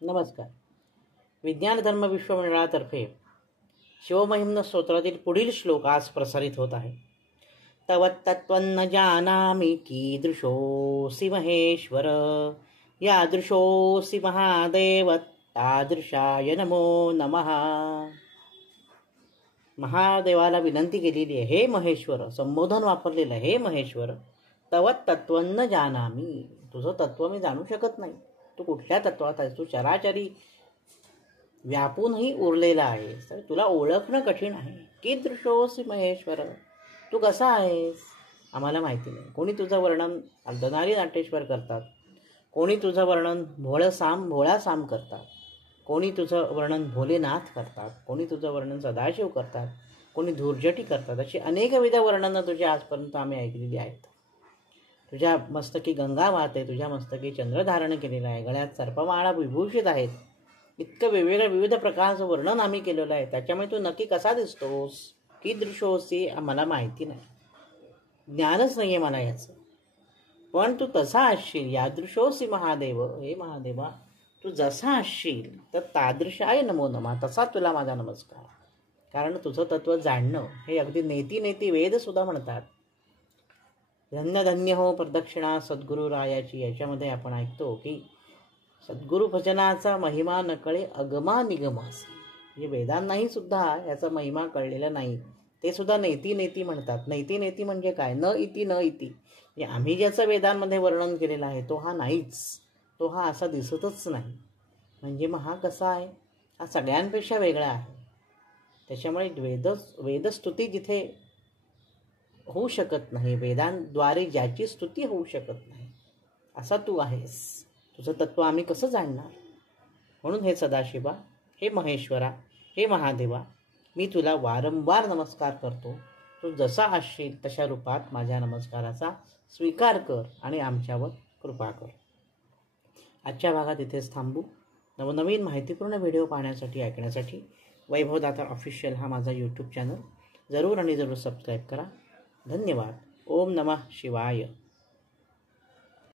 नमस्कार. विज्ञान धर्म विश्वमंडळातर्फे शिवमहिम्न स्तोत्रातील पुढील श्लोक आज प्रसारित होत आहे. तव तत्त्वं जानामि कीदृशोऽसि महेश्वर, यादृशोऽसि महादेव तादृशाय नमो नमः. महादेवाला विनंती केलेली आहे, हे महेश्वर, संबोधन वापरलेलं आहे, हे महेश्वर, तव तत्त्वं जानामि, तुझं तत्व मी जाणू शकत नाही. तू कुठल्या तत्वात आहेस? तू चराचरी व्यापूनही उरलेला आहेस, तर तुला ओळखणं कठीण आहे. कीदृशोऽसि महेश्वर, तू कसा आहेस आम्हाला माहिती नाही. कोणी तुझं वर्णन अर्धनारी नाट्येश्वर करतात, कोणी तुझं वर्णन भोळा साम करतात, कोणी तुझं वर्णन भोलेनाथ करतात, कोणी तुझं वर्णन सदाशिव करतात, कोणी धूर्जटी करतात. अशी अनेकविध वर्णनं तुझी आजपर्यंत आम्ही ऐकलेली आहेत. तुझ्या मस्तकी गंगा वाहते, तुझ्या मस्तकी चंद्र धारण केलेला आहे, गळ्यात सर्पमाळा विभूषित आहेत. इतकं वेगवेगळ्या विविध प्रकारचं वर्णन आम्ही केलेलं आहे. त्याच्यामुळे तू नक्की कसा दिसतोस, कीदृशोऽसि आम्हाला माहिती नाही, ज्ञानच नाही आहे मला याचं. पण तू तसा असशील, यादृशोऽसि महादेव, हे महादेवा तू जसा असशील तर तादृशाय नमो नमः, तसा तुला माझा नमस्कार. कारण तुझं तत्व जाणणं हे अगदी नेती नेती वेद सुद्धा म्हणतात. धन्य धन्य हो प्रदक्षिणा सद्गुरू रायाची. याच्यामध्ये आपण ऐकतो की सद्गुरू भजनाचा महिमा नकळे अगमा निगमासी. म्हणजे वेदांनाही सुद्धा याचा महिमा कळलेला नाही, ते सुद्धा नेती नेती म्हणतात. नेती नेती म्हणजे काय? न इति न इति. म्हणजे आम्ही ज्याचं वेदांमध्ये वर्णन केलेलं आहे तो हा नाहीच, तो हा असा दिसतच नाही. म्हणजे मग हा कसा आहे? हा सगळ्यांपेक्षा वेगळा आहे. त्याच्यामुळे वेदस्तुती जिथे होऊ शकत नाही, वेदांद्वारे ज्याची स्तुती होऊ शकत नाही, असा तू आहेस. तुझं तत्व आम्ही कसं जाणणार? म्हणून हे सदाशिवा, हे महेश्वरा, हे महादेवा, मी तुला वारंवार नमस्कार करतो. तू जसा असशील तशा रूपात माझ्या नमस्काराचा स्वीकार कर आणि आमच्यावर कृपा कर. आजच्या भागात इथेच थांबू. नवनवीन माहितीपूर्ण व्हिडिओ पाहण्यासाठी, ऐकण्यासाठी वैभवदाता ऑफिशियल हा माझा यूट्यूब चॅनल जरूर आणि जरूर सबस्क्राईब करा. धन्यवाद. ओम नमः शिवाय.